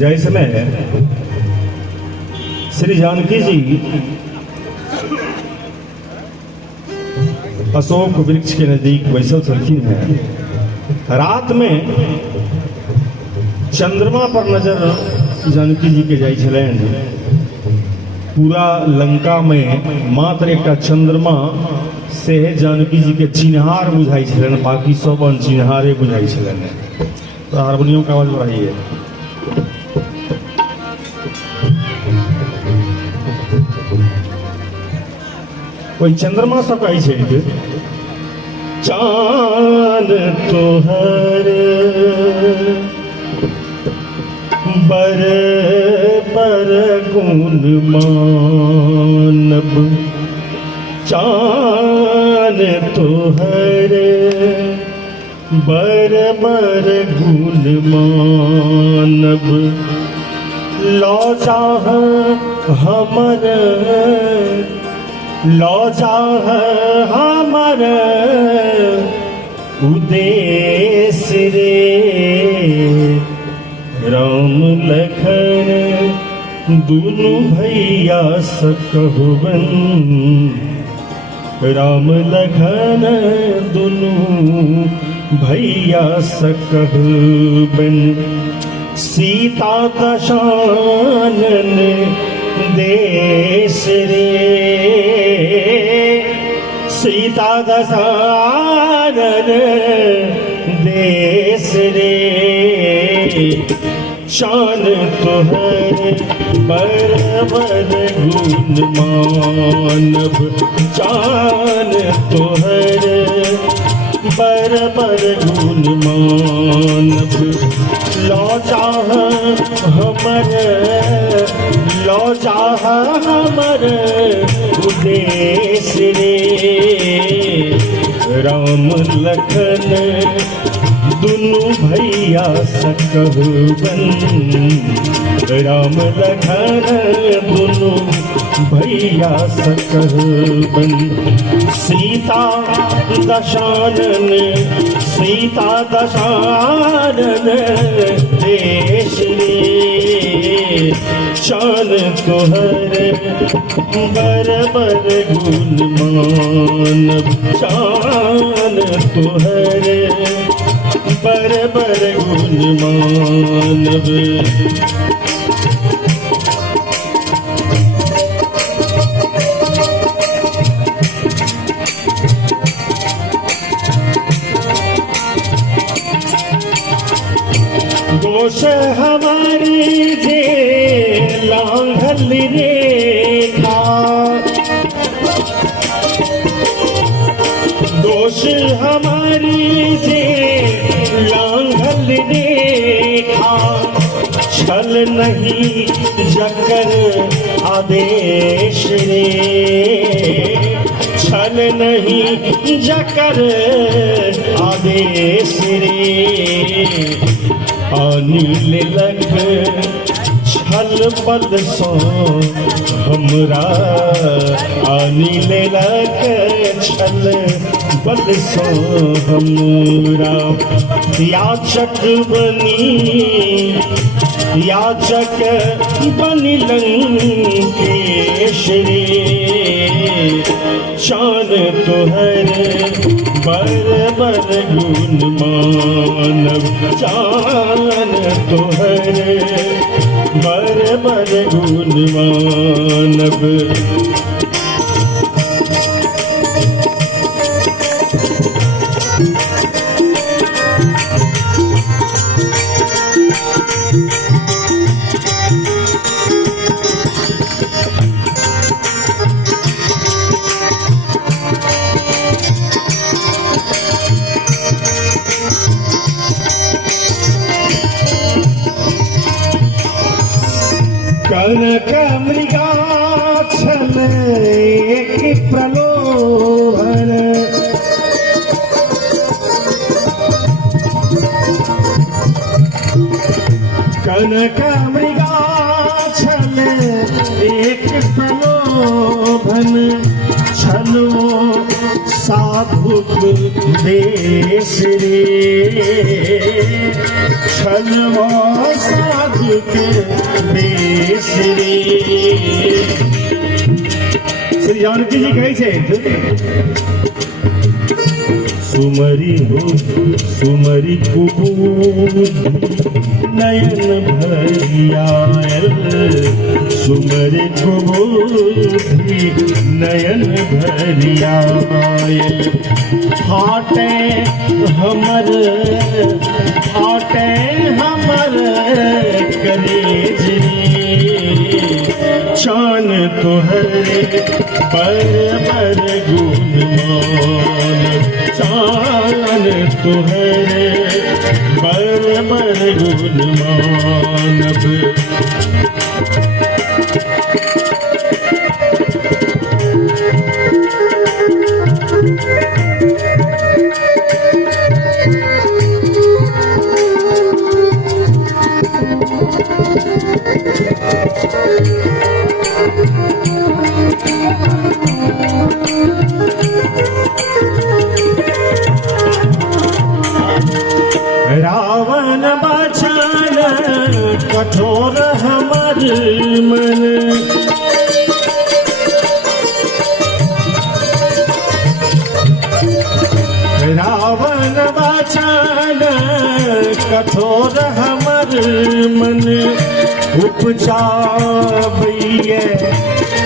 जय समय श्री जानकी जी अशोक वृक्ष के नजदीक बैसल चलती हैं। रात में चंद्रमा पर नजर जानकी जी के जाई छलेन। पूरा लंका में मात्र एक चंद्रमा से जानकी जी के चिन्हार बुझाई छलेन, बाकी सब अनचिन्हारे बुझाई छलेन। तो हारमोनियम का आवाज बढ़ाइए। कोई चंद्रमा सब कही छे चांद तोहर बर बर गुण मानब, चांद तोहर बर बर गुण मानब। लौ चाह हमर लौ चाह हमर उद्देश्य रे। राम लखन दुनु भैया सकहुबन, राम लखन दुनु भैया सकहुबन। सीता दशानन देश रे, सीता दशानन देश रे। शान तोहर बर बर गुण मानब, शान तोहर बर बर गुण मानब। लौ चाह हमर लौ चाह हमर उद्देश्य रे। राम लखन दुनु भैया सकहुबन, राम लखन दुनु भैया सकहुबन। सीता दशानन सीता दशानन देश रे। शान तोहर बर बर गुण मानब, शान तोहर बर बर गुण मानब। दोष हमारी जे लांघल रेखा, दोष हमारी जे लांघल रेखा। छल नहीं जकर आदेश रे, छल नहीं जकर आदेश रे। अनिल लख छल पद सो हमरा, अनिल लख छल पद सो हमरा। याचक बनी याचक बनी लंकेश रे। शान तोहर बर बर गुण मानब, शान तोहर बर बर गुण मानब। कनक मृगाक्षन एक प्रलोभन, कनक मृगाक्षन एक प्रलोभन। छलो सा साधुक देश रे छलवा साधुक देश रे। श्री जानकी जी कहै छै सुमरी हो सुमरी कुबूदी नयन भरियायल सुमरी कुबूदी नयन भरियायल फाटे हमर कलेज चान तोहरे पर गुणमान चान तोहरे पर गुणमानब। रावण बचन कठोर हमर मन रावण बचन कठोर हमर मन उपजाबैये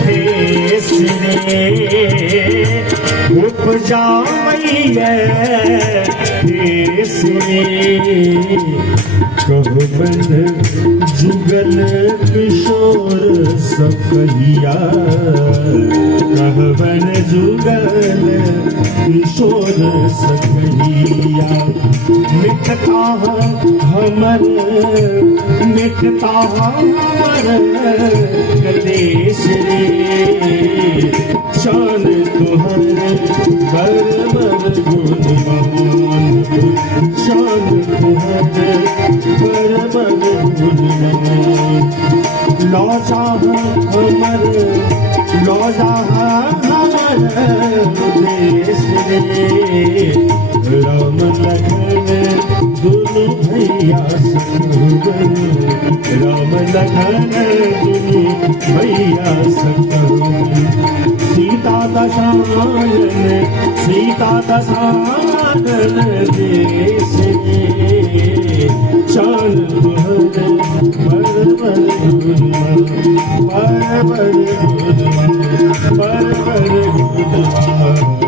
फेस रे उपजाबैये फेस रे कहबन जुगल किशोर सखैया कहबन जुगल किशोर सखैया मिठता हमर कलेश रे चान तुहरे बर गुणमान चान तुहरे बर गुणमान लौजा हमर देश रे राम लखन दुनु भैया संग राम लखन दुनु भैया संग सीता दशानन देश रे चान तुहरे बर गुणमान बर गुणमान